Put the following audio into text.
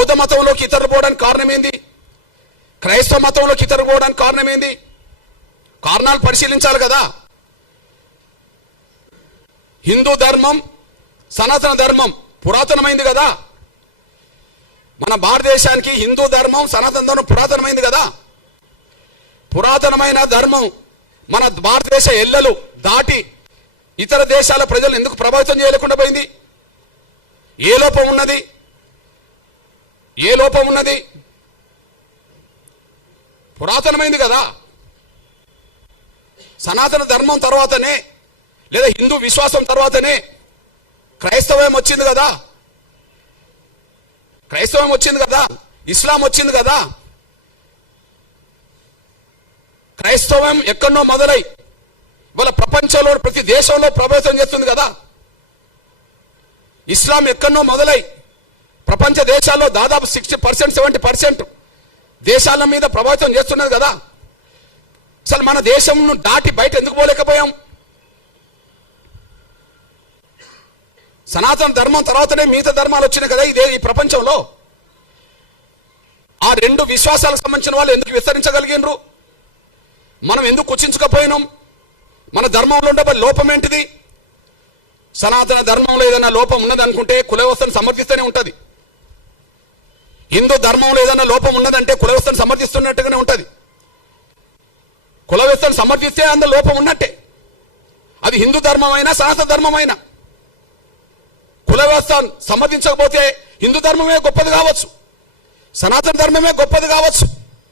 బౌద్ధ మతంలోకి ఇతరులు పోవడానికి కారణం ఏంది? క్రైస్తవ మతంలోకి ఇతరులు పోవడానికి కారణం ఏంది? కారణాలు పరిశీలించాలి కదా. హిందూ ధర్మం, సనాతన ధర్మం పురాతనమైంది కదా. మన భారతదేశానికి హిందూ ధర్మం, సనాతన ధర్మం పురాతనమైంది కదా. పురాతనమైన ధర్మం మన భారతదేశ ఎల్లలు దాటి ఇతర దేశాల ప్రజలు ఎందుకు ప్రభావితం చేయలేకుండా పోయింది? ఏ లోపం ఉన్నది? ఏ లోపం ఉన్నది? పురాతనమైంది కదా. సనాతన ధర్మం తర్వాతనే, లేదా హిందూ విశ్వాసం తర్వాతనే క్రైస్తవం వచ్చింది కదా. క్రైస్తవం వచ్చింది కదా, ఇస్లాం వచ్చింది కదా. క్రైస్తవం ఎక్కడో మొదలై ఇవాళ ప్రపంచంలో ప్రతి దేశంలో ప్రభావితం చేస్తుంది కదా. ఇస్లాం ఎక్కడో మొదలై ప్రపంచ దేశాల్లో దాదాపు 60%, 70% దేశాల మీద ప్రభావితం చేస్తున్నది కదా. అసలు మన దేశంను దాటి బయట ఎందుకు పోలేకపోయాం? సనాతన ధర్మం తర్వాతనే మిగతా ధర్మాలు వచ్చినాయి కదా ఈ ప్రపంచంలో. ఆ రెండు విశ్వాసాలకు సంబంధించిన వాళ్ళు ఎందుకు విస్తరించగలిగినరు? మనం ఎందుకు కుచించకపోయినాం? మన ధర్మంలో ఉండే లోపం ఏంటిది? సనాతన ధర్మంలో ఏదైనా లోపం ఉన్నదనుకుంటే కుల వ్యవస్థను సమర్థిస్తూనే ఉంటుంది. హిందూ ధర్మంలో ఏదైనా లోపం ఉన్నదంటే కుల వ్యవస్థను సమర్థిస్తున్నట్టుగానే ఉంటుంది. కుల వ్యవస్థను సమర్థిస్తే అందులో లోపం ఉన్నట్టే. అది హిందూ ధర్మం అయినా సనాతన ధర్మం అయినా. కుల వ్యవస్థను సమర్థించకపోతే హిందూ ధర్మమే గొప్పది కావచ్చు, సనాతన ధర్మమే గొప్పది కావచ్చు.